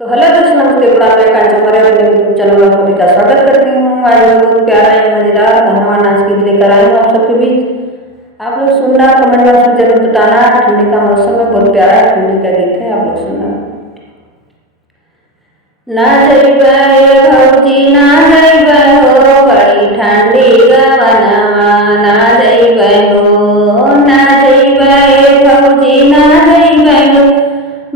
तो हेलो दोस्तों, नमस्ते। बड़ा मैं कांचा हमारे अपने यूट्यूब चैनल में सभी का स्वागत करती हूँ। आज मैं बहुत प्यारा है मजेदार गाना नाच गीत लेकर आई हूँ आप सबके बीच। आप लोग सुनना, कमेंट बॉक्स में जरूर बताना। ठंडी का मौसम है, बहुत प्यारा ठंडी का गीत है, आप लोग सुनना। ना जइबै भौजी ना जइबै हो, बड़ी ठंडी गवनवा ना जइबै हो, ना जइबै भौजी ना जइबै हो,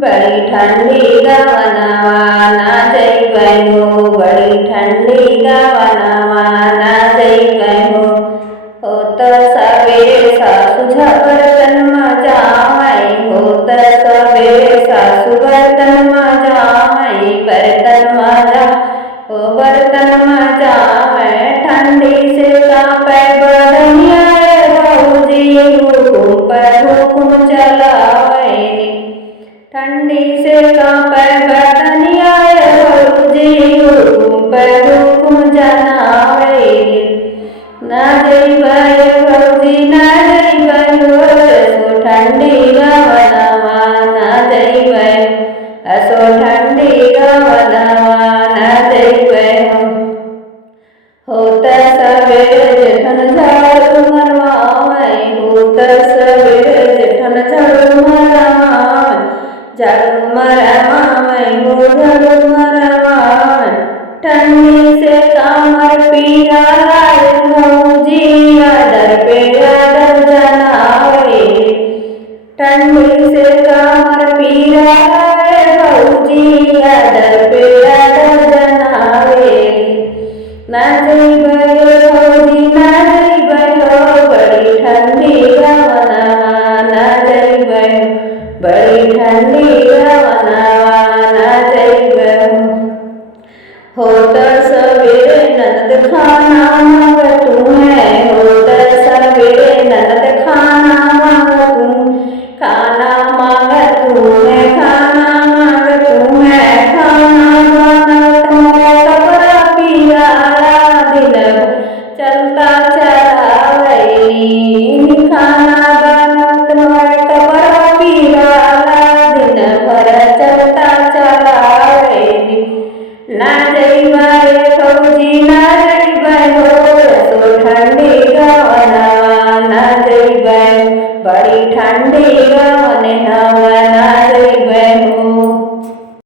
बड़ी ठंडी गवनवा ना जइबै हो, बड़ी ठंडी गवनवा ना जइबै हो। हो त सबेरे सासु बर्तन मजावै, हो त सबेरे सासु बर्तन मजावै, बर्तन मजा ओ बर्तन मजावै, ठंडी से कांपै बदनिया भौजी, हुकुम पर हुकुम चलावै। ठंडी से कांपै बदनिया भौजी, हुकुम पर हुकुम जनावै। ना जइबै भौजी ना जइबै हो, असो ठंडी गवनवा ना जइबै, असो ठंडी गवनवा ना जइबै हो। हो त सबेरे जेठन झाड़ू मरवावै, हो त सबेरे जेठन झाड़ू मरवावै, झाड़ू मरवावै हो, झाड़ू